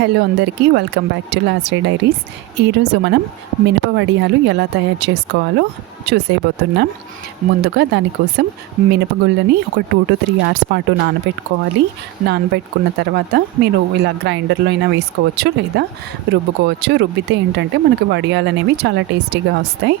Hello అందరికీ welcome back to last day diaries. ఈరోజు మనం మినప వడియాలు ఎలా తయారు చేసుకోవాలో చూసేయబోతున్నాం. ముందుగా దానికోసం మినపగుళ్ళని ఒక 2 to 3 hours పాటు నానబెట్టుకోవాలి. నానబెట్టుకున్న తర్వాత మీరు ఇలా గ్రైండర్లో అయినా వేసుకోవచ్చు, లేదా రుబ్బుకోవచ్చు. రుబ్బితే ఏంటంటే మనకి వడియాలు అనేవి చాలా టేస్టీగా వస్తాయి.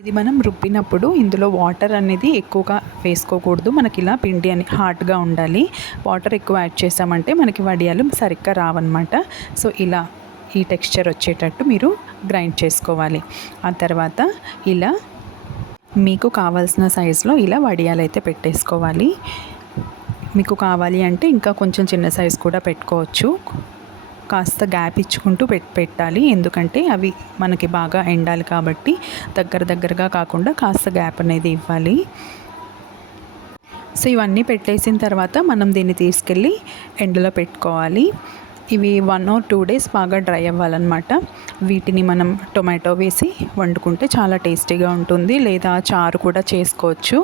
ఇది మనం రుబ్బినప్పుడు ఇందులో వాటర్ అనేది ఎక్కువగా వేసుకోకూడదు. మనకి ఇలా పిండి అని హార్డ్గా ఉండాలి. వాటర్ ఎక్కువ యాడ్ చేసామంటే మనకి వడియాలు సరిగ్గా రావన్నమాట. సో ఇలా ఈ టెక్స్చర్ వచ్చేటట్టు మీరు గ్రైండ్ చేసుకోవాలి. ఆ తర్వాత ఇలా మీకు కావాల్సిన సైజులో ఇలా వడియాలు అయితే పెట్టేసుకోవాలి. మీకు కావాలి అంటే ఇంకా కొంచెం చిన్న సైజు కూడా పెట్టుకోవచ్చు. కాస్త గ్యాప్ ఇచ్చుకుంటూ పెట్టాలి, ఎందుకంటే అవి మనకి బాగా ఎండాలి కాబట్టి దగ్గరగా కాకుండా కాస్త గ్యాప్ అనేది ఇవ్వాలి. సో ఇవన్నీ పెట్టేసిన తర్వాత మనం దీన్ని తీసుకెళ్ళి ఎండలో పెట్టుకోవాలి. ఇవి 1 or 2 days బాగా డ్రై అవ్వాలన్నమాట. వీటిని మనం టొమాటో వేసి వండుకుంటే చాలా టేస్టీగా ఉంటుంది, లేదా చారు కూడా చేసుకోవచ్చు.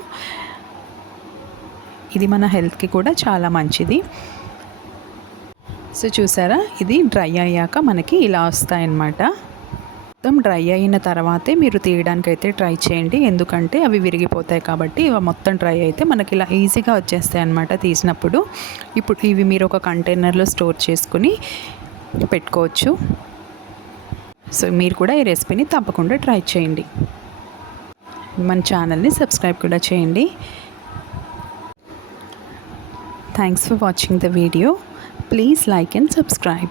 ఇది మన హెల్త్కి కూడా చాలా మంచిది. సో చూసారా, ఇది డ్రై అయ్యాక మనకి ఇలా వస్తాయన్నమాట. మొత్తం డ్రై అయిన తర్వాతే మీరు తీయడానికి అయితే ట్రై చేయండి, ఎందుకంటే అవి విరిగిపోతాయి కాబట్టి. ఇవి మొత్తం డ్రై అయితే మనకి ఇలా ఈజీగా వచ్చేస్తాయి అన్నమాట తీసినప్పుడు. ఇప్పుడు ఇవి మీరు ఒక కంటైనర్లో స్టోర్ చేసుకుని పెట్టుకోవచ్చు. సో మీరు కూడా ఈ రెసిపీని తప్పకుండా ట్రై చేయండి. మన ఛానల్ని సబ్స్క్రైబ్ కూడా చేయండి. Thanks for watching the video. Please like and subscribe.